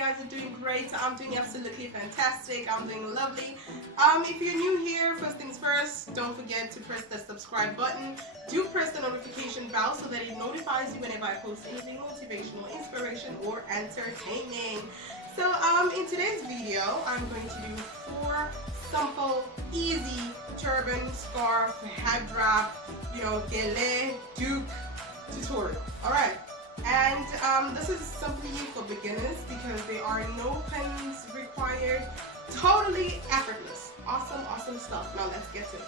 guys are doing great. I'm doing absolutely fantastic. I'm doing lovely. If you're new here, first things first, don't forget to press the subscribe button. Do press the notification bell so that it notifies you whenever I post anything motivational, inspiration, or entertaining. So in today's video, I'm going to do 4 simple, easy turban, scarf, head wrap, gele, duke tutorial. Alright. And this is simply for beginners because there are no pins required. Totally effortless. Awesome stuff. Now let's get to it.